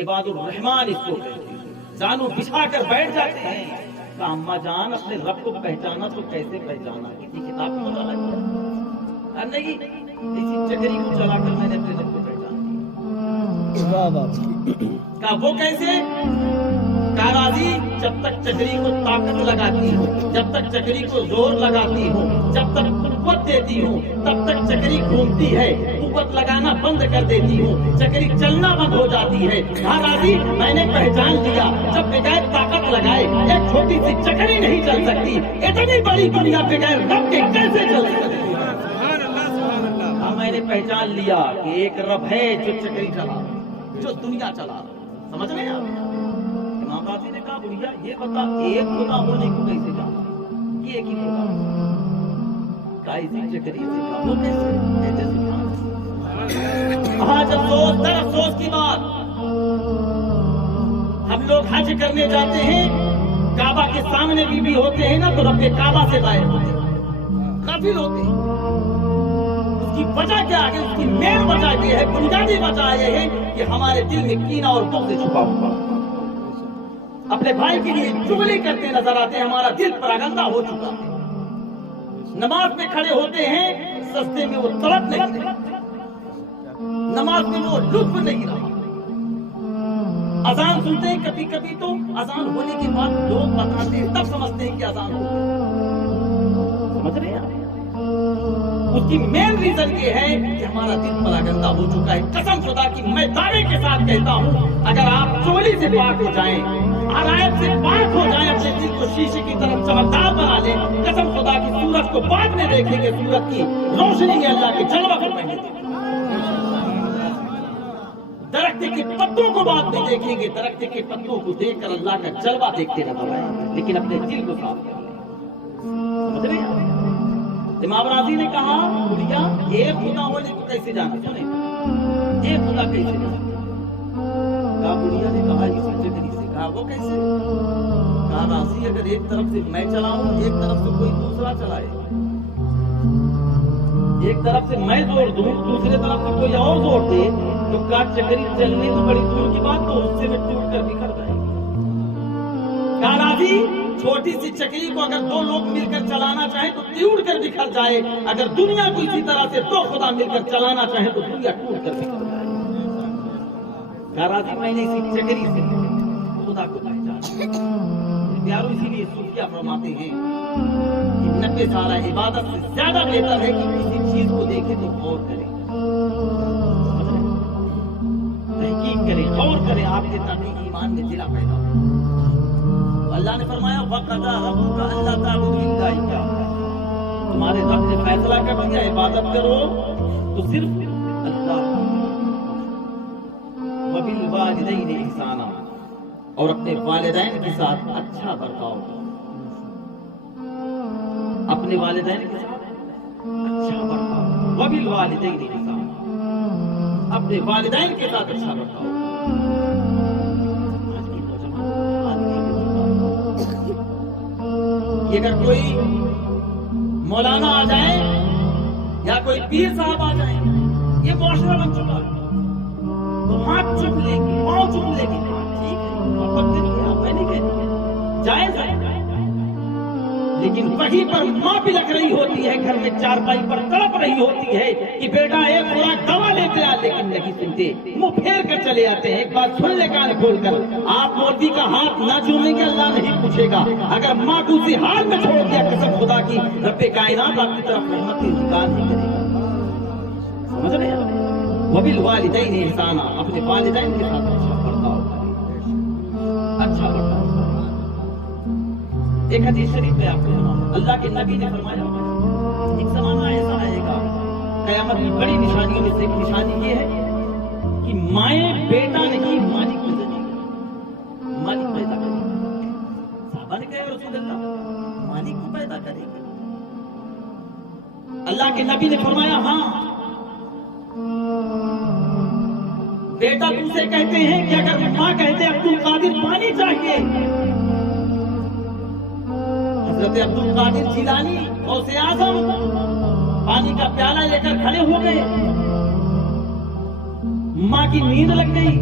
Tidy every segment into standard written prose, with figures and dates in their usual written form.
عباد الرحمان اس کو کہتے ہیں، جانو بچھا کر بیٹھ جاتے ہیں۔ کہا اماں جان اپنے رب کو پہچانا تو کیسے پہچانا؟ کسی کتاب میں مطالعہ کیا؟ نہیں، اسی چکری کو چلا کر میں نے اپنے رب کو پہچانا۔ کہا وہ کیسے؟ کہا راضی جب تک چکری کو طاقت لگاتی ہوں، جب تک چکری کو زور لگاتی ہوں، جب تک قوت دیتی ہوں، تب تک چکری گھومتی ہے، قوت لگانا بند کر دیتی ہوں، چکری چلنا بند ہو جاتی ہے۔ کہا راضی میں نے پہچان لیا، جب بغیر طاقت لگائے ایک چھوٹی سی چکری نہیں چل سکتی، اتنی بڑی دنیا بغیر رب کے کیسے چل سکتی؟ میں نے پہچان لیا کہ ایک رب ہے جو چکری چلا، جو دنیا چلا۔ سمجھ رہے ہیں آپ؟ امام راضی نے کہا بڑھیا یہ بتا ایک خدا ہونے کو کیسے جانا کہ ایک ہی خدا؟ کائزی چکری سے کہا وہ کیسے؟ آج افسوس در افسوس کی بات، ہم لوگ حج کرنے جاتے ہیں، کعبہ کے سامنے بھی ہوتے ہیں نا تو رب کعبہ سے باہر ہوتے ہیں، غافل ہوتے ہیں۔ اس کی وجہ کیا ہے؟ اس کی مین وجہ یہ ہے، بنیادی وجہ یہ ہے کہ ہمارے دل میں کینہ اور بغض چھپا ہوا، اپنے بھائی کے لیے چغلی کرتے نظر آتے ہیں، ہمارا دل پراگندہ ہو چکا ہے۔ نماز میں کھڑے ہوتے ہیں، سجدے میں وہ طلب نہیں رہا، نماز میں وہ لطف نہیں رہا۔ اذان سنتے ہیں کبھی کبھی تو اذان ہونے کے بعد لوگ بتاتے ہیں، تب سمجھتے ہیں کہ اذان ہو گئی۔ سمجھ رہے ہیں؟ اس کی مین ریزن یہ ہے کہ ہمارا دل پراگندہ ہو چکا ہے۔ قسم خدا کی میں دعوے کے ساتھ کہتا ہوں، اگر آپ چولی سے پاک ہو جائیں، عرائب سے پاک ہو جائیں، اپنے دل کو شیشے کی طرف چمکدار بنا لیں، قسم خدا کی سورج کو بعد میں دیکھیں گے، سورج کی روشنی میں اللہ کے جلوہ کریں گے۔ درخت کے پتوں کو بعد میں دیکھیں گے، درخت کے پتوں کو دیکھ کر اللہ کا جلوہ دیکھتے نظر آئیں گے، لیکن اپنے دل کو صاف کر لیں۔ سمجھ رہے ہیں؟ امام راضی نے کہا بڑھیا ایک خدا ہونے کو کیسے جانا؟ سنیں ایک خدا کیسے جانا؟ کہا بڑھیا نے کہا اسی چکری سے۔ کہا وہ کیسے؟ کہا راضی اگر ایک طرف سے میں چلاؤں، ایک طرف سے کوئی دوسرا چلائے، ایک طرف سے میں زور دوں، دوسرے طرف سے کوئی اور زور دے، تو کا چکری چلنے تو بڑی دور کی بات، تو اس سے میں ٹوٹ کر بکھر جائے گی۔ کہا راضی چھوٹی سی چکری کو اگر دو لوگ مل کر چلانا چاہیں تو ٹوٹ کر بکھر جائے، اگر دنیا کو اسی طرح سے دو خدا مل کر چلانا چاہیں تو دنیا ٹوٹ کر بکھر جائے۔ کہا راضی میں نے اسی چکری سے خدا کو پہچانا۔ پیارو اسی لیے صوفیہ فرماتے ہیں کہ 90 سالہ عبادت سے زیادہ بہتر ہے کہ کسی چیز کو دیکھیں تو غور کریں، تحقیق کریں، غور کریں، آپ کے تاکہ ایمان میں دلہ پیدا ہو۔ اللہ نے فرمایا وَقَضَىٰ رَبُّكَ أَلَّا تَعْبُدُوا إِلَّا إِيَّاهُ، تمہارے رب نے فیصلہ کر دیا عبادت کرو تو صرف اللہ۔ وَبِالْوَالِدَيْنِ إِحْسَانًا، اور اپنے والدین کے ساتھ اچھا برتاؤ، اپنے والدین کے ساتھ اچھا برتاؤ۔ وَبِالْوَالِدَيْنِ إِحْسَانًا، اپنے والدین کے ساتھ اچھا برتاؤ۔ اگر کوئی مولانا آ جائے یا کوئی پیر صاحب آ جائیں، یہ معاشرہ بن چکا ہے، تو ہاتھ چوم لیں گے، پاؤں چوم لیں گے، ٹھیک ہے محبت نہیں ہے، میں نہیں کہتی جائز ہے، لیکن وہیں پر ماں بھی لگ رہی ہوتی ہے، گھر میں چارپائی پر تڑپ رہی ہوتی ہے کہ بیٹا ایک خوراک دوا لے کے آ، لیکن نہیں سنتے، منہ پھیر کر چلے آتے ہیں۔ ایک بات سن لے کان کھول کر، آپ مولوی کا ہاتھ نہ چومیں گے اللہ نہیں پوچھے گا، اگر ماں کو اسی حال میں چھوڑ دیا قسم خدا کی رب کائنات آپ کی طرف رحمت انتقال نہیں کرے گا۔ سمجھ رہے ہیں؟ وَبِالْوَالِدَيْنِ إِحْسَانًا، اپنے والدین کے ساتھ اچھا برتاؤ، اچھا برتاؤ۔ ایک حدیث شریف میں آپ کو اللہ کے نبی نے فرمایا ایک زمانہ ایسا آئے گا، قیامت کی بڑی نشانیوں میں سے ایک نشانی یہ ہے کہ مائیں بیٹا نہیں مالک پیدا کرے گی، مالک پیدا کرے گی۔ صحابہ نے کہا رسول اللہ مالک کو پیدا کرے گی؟ اللہ کے نبی نے فرمایا ہاں، بیٹا تم سے کہتے ہیں کہ اگر ماں کہتے عبد القادر پانی چاہیے، حضرت عبد القادر جیلانی غوث اعظم پانی کا پیالہ لے کر کھڑے ہو گئے، ماں کی نیند لگ گئی،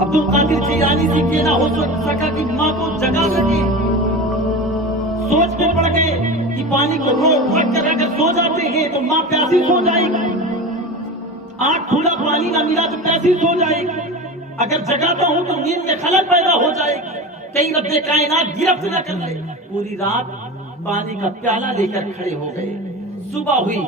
عبد القادر جیلانی سے یہ نہ ہو سکا کہ ماں کو جگا سکے، سوچ میں پڑ گئے کہ پانی کو رکھ کر اگر سو جاتے ہیں تو ماں پیاسی سو جائے گی، آنکھ کھلا پانی نہ ملا تو پیاسی سو جائے گی، اگر جگاتا ہوں تو نیند میں خلل پیدا ہو جائے گی، کہیں رب کائنات گرفت نہ کر لے۔ پوری رات پانی کا پیالہ لے کر کھڑے ہو گئے۔ صبح ہوئی،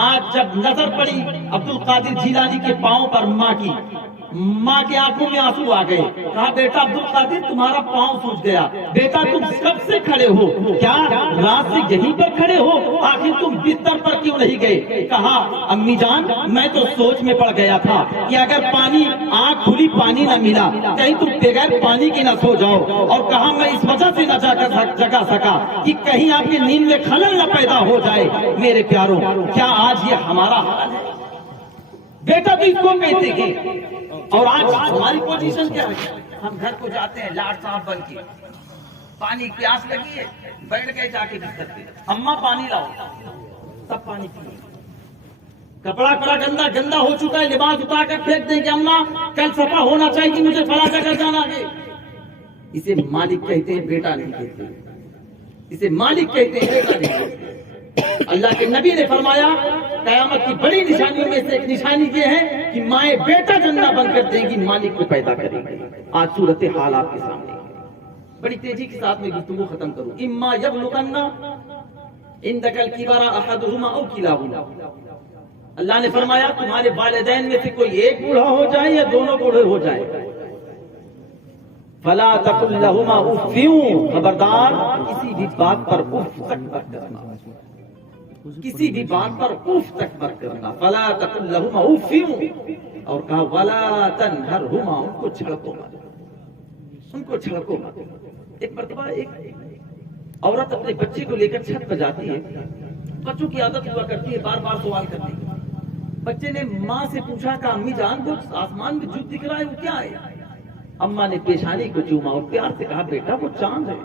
آج جب نظر پڑی عبد القادر جیلانی کے پاؤں پر ماں کے آنکھوں میں آنسو آ گئے۔ کہا بیٹا عبد القادر تمہارا پاؤں سوج گیا، بیٹا تم کب سے کھڑے ہو؟ کیا رات سے یہیں پر کھڑے ہو؟ آخر تم بستر پر کیوں نہیں گئے؟ کہا امی جان میں تو سوچ میں پڑ گیا تھا کہ اگر پانی آنکھ کھلی پانی نہ ملا کہیں تم بغیر پانی کے نہ سو جاؤ، اور کہا میں اس وجہ سے نہ جگا سکا کہ کہیں آپ کی نیند میں خلل نہ پیدا ہو جائے۔ میرے پیاروں کیا آج یہ ہمارا حال ہے؟ بیٹا تو اس کو کہتے ہیں، اور آج ہماری پوزیشن کیا ہے؟ ہم گھر کو جاتے ہیں لاٹ صاحب بن کے، پانی پیاس لگی ہے، بیٹھ گئے جا کے بستر پہ، اماں پانی لاؤ، تب پانی پیے۔ کپڑا بڑا گندا ہو چکا ہے، لباس اتار کر پھینک دیں کہ اماں کل صفا ہونا چاہیے کہ مجھے فلاں جگہ جانا ہے۔ اسے مالک کہتے ہیں، بیٹا نہیں کہتے۔ اسے مالک کہتے ہیں، بیٹا نہیں کہتے۔ اللہ کے نبی نے فرمایا قیامت کی بڑی نشانیوں میں سے ایک نشانی یہ ہے کہ مائیں بیٹا زندہ بن کر دیں گی، مالک کو پیدا کریں گی۔ آج صورت حال آپ کے سامنے بڑی تیزی کے ساتھ میں گفتگو ختم کروں۔ اما یبلغن عندک الکبر احدہما او کلاہما، اللہ نے فرمایا تمہارے والدین میں سے کوئی ایک بوڑھا ہو جائے یا دونوں بوڑھے ہو جائے، فلا تقل لہما اف، خبردار کسی بھی بات پر اف تک مت کرنا، کسی بھی بات پر اف تک مت کرنا۔ فلا تقل لہما اف، اور کہا ولا تنہرہما، ان کو چھڑکو مت، ان کو چھڑکو مت۔ ایک مرتبہ ایک عورت اپنے بچے کو لے کر چھت پر جاتی ہے، بچوں کی عادت ہوا کرتی ہے بار بار سوال کرنے کی۔ بچے نے ماں سے پوچھا کہ امی جان کو آسمان میں جو دکھ رہا ہے وہ کیا ہے؟ اماں نے پیشانی کو چوما اور پیار سے کہا بیٹا وہ چاند ہے۔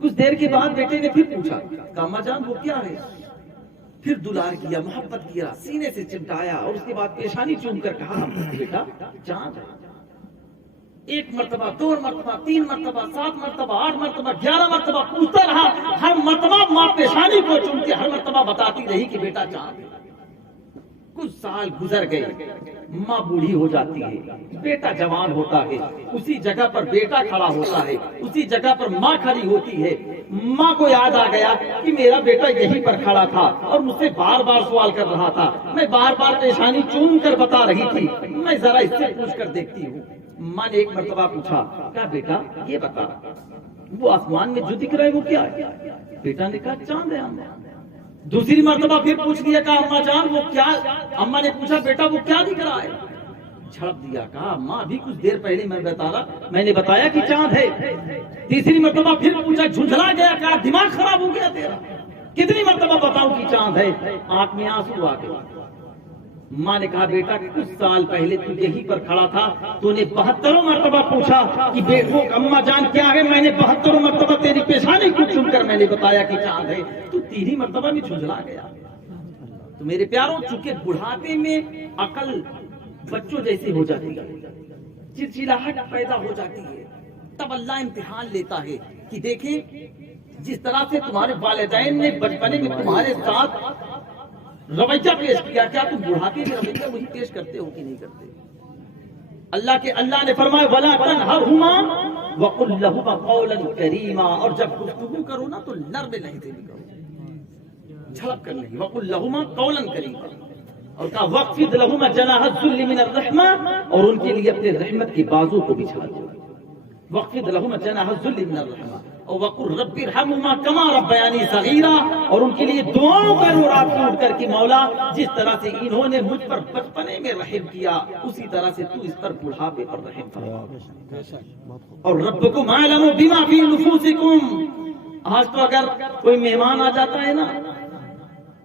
کچھ دیر کے بعد بیٹے نے پھر پوچھا کہ اماں جان وہ کیا ہے؟ پھر دلار کیا، محبت کیا، سینے سے چمٹایا اور اس کے بعد پیشانی چوم کر کہا بیٹا چاند ہے۔ ایک مرتبہ، دو مرتبہ، تین مرتبہ، 7 مرتبہ، 8 مرتبہ، 11 مرتبہ پوچھتا رہا، ہر مرتبہ ماں پیشانی کو چوم کے ہر مرتبہ بتاتی رہی کہ بیٹا چاند ہے۔ کچھ سال گزر گئے، ماں بوڑھی ہو جاتی ہے، بیٹا جوان ہوتا ہے، اسی جگہ پر بیٹا کھڑا ہوتا ہے، اسی جگہ پر ماں کھڑی ہوتی ہے۔ ماں کو یاد آ گیا کہ میرا بیٹا یہیں پر کھڑا تھا اور مجھ سے بار بار سوال کر رہا تھا، میں بار بار پیشانی چوم کر بتا رہی تھی، میں ذرا اس سے پوچھ کر دیکھتی ہوں۔ ماں نے ایک مرتبہ پوچھا کہا بیٹا یہ بتا وہ آسمان میں جو دکھ رہا ہے وہ کیا ہے؟ بیٹا نے کہا چاند ہے اماں۔ دوسری مرتبہ پھر پوچھ لیا کہا اماں جان وہ کیا؟ اماں نے پوچھا بیٹا وہ کیا دکھ رہا ہے؟ جھڑپ دیا، کہا ماں ابھی کچھ دیر پہلے میں نے بتایا کہ چاند ہے۔ تیسری مرتبہ پھر پوچھا، جھنجھلا گیا، کہا دماغ خراب ہو گیا تیرا، کتنی مرتبہ بتاؤں کہ چاند ہے؟ آنکھ میں آنسو آ گئے۔ ماں نے کہا بیٹا کچھ سال پہلے تو یہیں پر کھڑا تھا، تو نے 72 مرتبہ پوچھا کہ بیٹو اماں جان کیا ہے؟ میں نے 72 مرتبہ تیری پیشانی کو چوم کر میں نے بتایا کہ چاند ہے، تو 3 مرتبہ بھی جھنجھلا گیا۔ تو میرے پیاروں چونکہ بڑھاپے میں عقل بچوں جیسی ہو جاتی ہے، چڑچڑاہٹ پیدا ہو جاتی ہے، تب اللہ امتحان لیتا ہے کہ دیکھیں جس طرح سے تمہارے والدین نے بچپنے میں تمہارے ساتھ رویہ پیش کیا، کیا تم بڑھاپے میں رویہ وہی پیش کرتے ہو کہ نہیں کرتے؟ اللہ نے فرمایا وَلَا تَنْهَرْهُمَا وَقُلْ لَهُمَا قَوْلًا كَرِيمًا، اور جب گفتگو کرو نا تو نرم لہجے میں کرو، جھڑپ کر نہیں۔ وَقُلْ لَهُمَا قَوْلًا كَرِيمًا، اور کہا وَاخْفِضْ لَهُمَا جَنَاحَ الذُّلِّ مِنَ الرَّحْمَةِ، اور ان کے لیے اپنے رحمت کے بازو کو بچھا دو۔ وَاخْفِضْ لَهُمَا جَنَاحَ الذُّلِّ مِنَ الرَّحْمَةِ اور وَقُلْ رَبِّ ارْحَمْهُمَا كَمَا رَبَّيَانِي صَغِيرًا، اور ان کے لیے دعاؤں کرو رات کو اٹھ کر کہ مولا جس طرح سے انہوں نے مجھ پر بچپنے میں رحم کیا اسی طرح سے تو اس پر بڑھاپے پر رحم فرما۔ اور ربکم اعلم بما فی نفوسکم، آج تو اگر کوئی مہمان آ جاتا ہے نا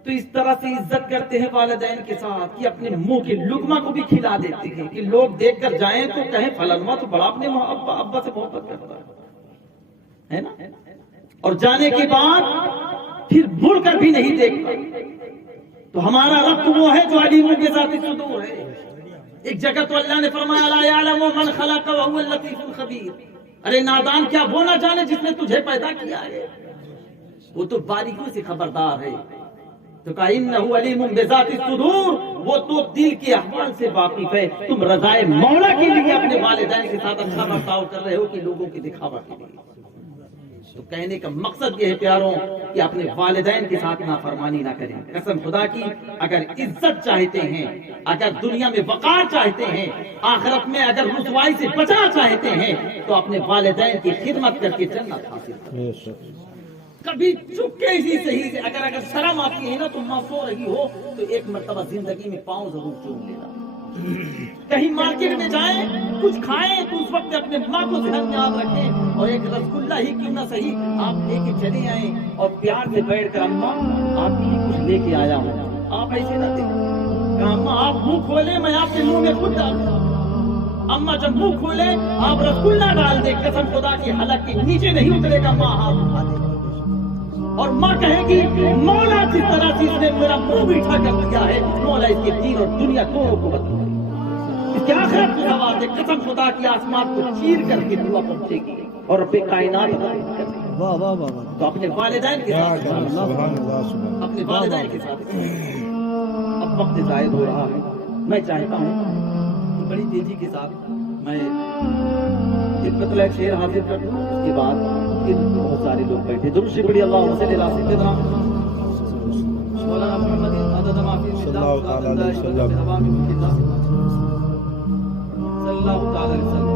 تو اس طرح سے عزت کرتے ہیں والدین کے ساتھ کہ اپنے منہ کے لقمہ کو بھی کھلا دیتے ہیں کہ لوگ دیکھ کر جائیں تو کہیں فلانواں تو بڑا اپنے ابا سے محبت کرتا ہے نا، اور جانے کے بعد پھر مڑ کر بھی نہیں دیکھتا۔ تو ہمارا رب وہ ہے جو علیموں کے ذات صدور ہے، ایک جگہ تو اللہ نے فرمایا لا یعلم من خلق وهو اللطیف الخبیر، ارے نادان کیا وہ نہ جانے جس نے تجھے پیدا کیا ہے، وہ تو باریکیوں سے خبردار ہے۔ تو کہا انہ علیم بذات الصدور، وہ تو دل کے احوال سے واقف ہے۔ تم رضائے مولا کے لیے اپنے والدین کے ساتھ اچھا برتاؤ کر رہے ہو کہ لوگوں کی دکھاوا کے لیے؟ تو کہنے کا مقصد یہ ہے پیاروں کہ اپنے والدین کے ساتھ نافرمانی نہ کریں۔ قسم خدا کی اگر عزت چاہتے ہیں، اگر دنیا میں وقار چاہتے ہیں، آخرت میں اگر رسوائی سے بچنا چاہتے ہیں، تو اپنے والدین کی خدمت کر کے جنت حاصل کریں۔ کبھی چپکے ہی صحیح سے اگر شرم آتی ہے نا تو ماں سو رہی ہو تو ایک مرتبہ زندگی میں پاؤں ضرور چوم لینا۔ کہیں مارکیٹ میں جائیں کچھ کھائیں تو اس وقت اپنے ماں کو ذہن میں یاد رکھیں، اور ایک رسگلہ ہی کیوں نہ صحیح آپ لے کے چلے آئیں اور پیار سے بیٹھ کر اماں آپ کے لیے کچھ لے کے آیا ہوں، آپ ایسے نہ دیں کہ اماں آپ منہ کھولیں میں آپ کے منہ میں خود ڈال دوں۔ اماں جب منہ کھولیں آپ رسگلہ ڈال دیں، قسم خدا کی حلق کے نیچے نہیں اترے گا، ماں ہاتھ اٹھا دے اور ماں کہے گی مولا جس طرح سے اس نے میرا منہ میٹھا کر دیا ہے، مولا اس کے دین اور دنیا دونوں کو بدلا، اس کے آخرت کو سوار دے۔ قسم خدا کی آسمان کو چیر کر کے دعا پہنچے گی اور رب کائنات تو اپنے والدین کے ساتھ اپنے والدین کے ساتھ۔ اب وقت زائد ہو رہا ہے، میں چاہتا ہوں کہ بڑی تیزی کے ساتھ میں ایک مطلب شعر حاضر کر دوں، اس کے بعد بہت سارے لوگ بیٹھے درود سے پڑھی اللہم صلی اللہ علیہ وسلم مولانا محمد عدد ما فی صلی اللہ تعالی علیہ وسلم صلی اللہ تعالی علیہ وسلم۔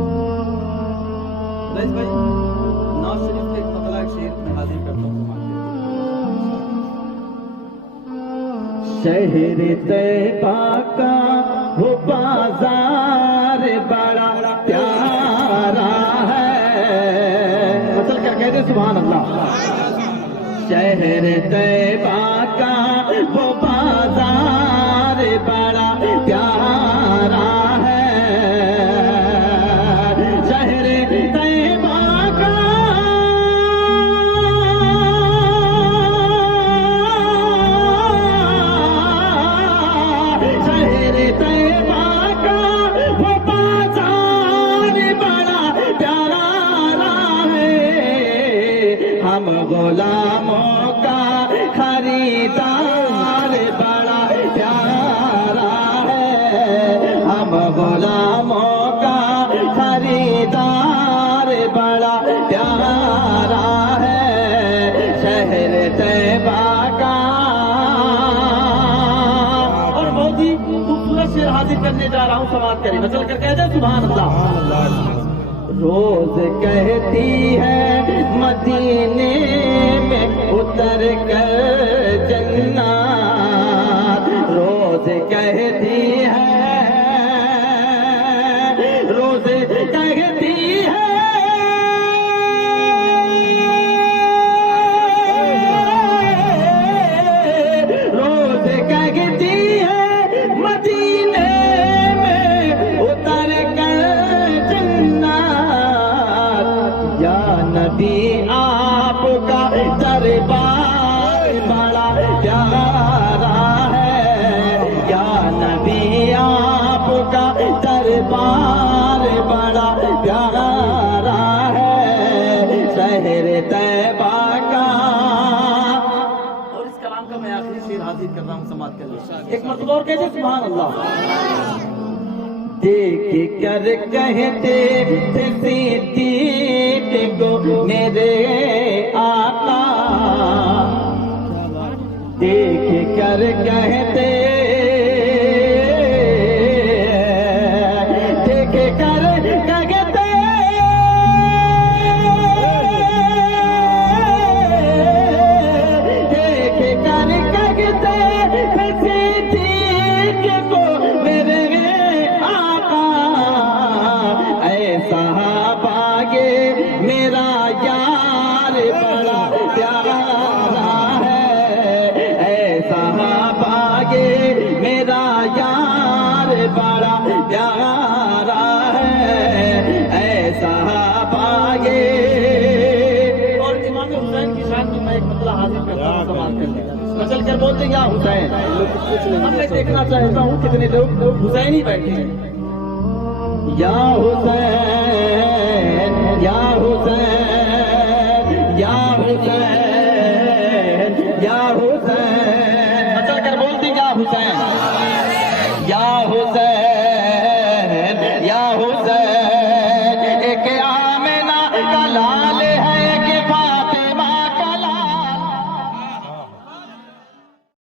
رئیس بھائی نواز شریف کے ایک مطلب شعر میں حاضر کرتا ہوں۔ شہر طیبہ کا وہ بازار بڑا پیارا ہے، مچل کر کہتے سبحان اللہ۔ شہر طیبہ کا وہ بازار بڑا پیارا ہے، شہر طیبہ کا غلاموں کا خریدار بڑا پیارا ہے، ہم غلاموں کا خریدار بڑا پیارا ہے، شہر طیبہ کا۔ اور بہت ہی خوبصورت شعر حاضر کرنے جا رہا ہوں، سماعت کریں، چل کر کہہ دیں سبحان اللہ۔ روز کہتی ہے مدینے میں اتر کر جنات، روز کہتی ہے، روز کہتی ہے، روز کہتی ہے مدینے میں اتر کر نبی آپ کا دربار بڑا پیارا ہے، یا نبی آپ کا دربار بڑا پیارا ہے، شہر طیبہ کا۔ اور اس کلام کا میں آخری شعر حاضر کر رہا ہوں، سماعت کر لیں، ایک مرتبہ اور کہتے سبحان اللہ۔ دیکھ کر کہتے تھے صدیق کو میرے آقا، دیکھ کر کہتے، دیکھ کر کہتے، دیکھ کر کہتے صدیق کو میرے میرا یار بڑا پیارا ہے، ایسا باغے میرا یار بڑا پیارا ہے، ایسا باغے۔ اور امام حسین کی شان میں ایک مطلب حاضر کرتا ہوں، سوال کر لیں، چل کر بولتے یا حسین، اب میں دیکھنا چاہتا ہوں کتنے لوگ حسین ہی بیٹھے ہیں۔ یا حسین یا حسین یا حسین یا حسین